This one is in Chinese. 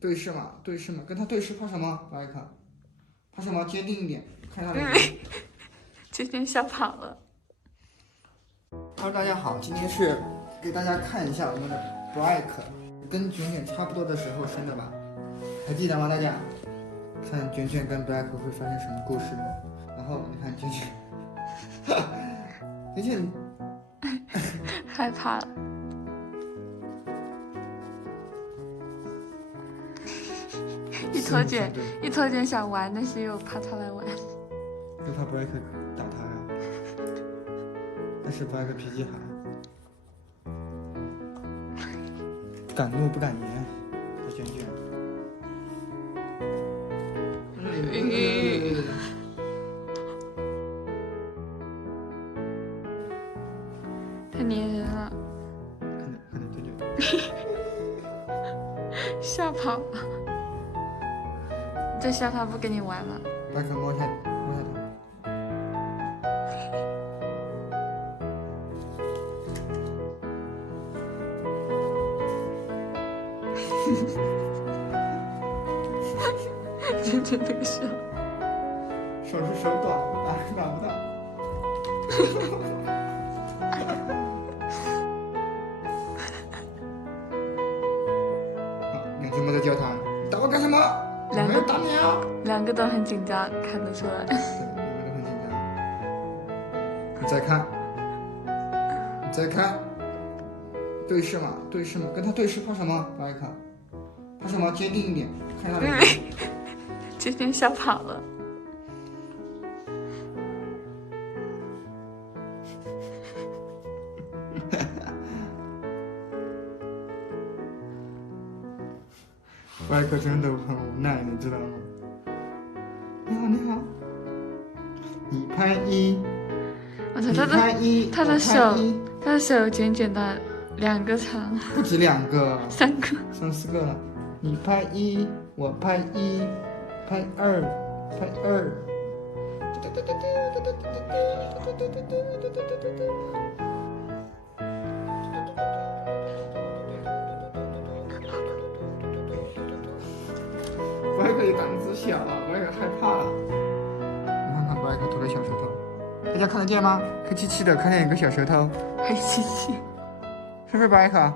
对视嘛，对视嘛，跟他对视，怕什么？来看，怕什么？坚定一点，看他的脸。今天吓跑了。Hello，大家好，今天是给大家看一下我们的 Black， 跟卷卷差不多的时候生的吧？还记得吗？大家看卷卷跟 Black 会发生什么故事呢？然后你看卷卷，卷卷害怕了。一头卷想玩，但是又怕他来玩，又怕 Black 打他呀。但是 Black 脾气好，敢怒不敢言，和卷卷。太粘人了，看着卷卷，吓跑了。这下他不跟你玩了。Black 摸一下他。卷卷那个手是手短，打不到。好，两只猫在交谈，你打我干什么？两个打你啊！两个都很紧张，看得出来。对，两个都很紧张。你再看，你再看，对视嘛，对视嘛，跟他对视，怕什么？来看，怕什么？坚定一点，看他的脸。今天吓跑了。外科真的很无奈，你知道吗？你好，你好。你拍一，我操，你拍一，他的手有卷卷的2个长，不止2个3个，3、4个了。你拍一，我拍一，拍2，拍2。布莱克也胆子小了，布莱克害怕了。你看看布莱克吐的小舌头，大家看得见吗？黑漆漆的，看见一个小舌头，黑漆漆。是不是布莱克？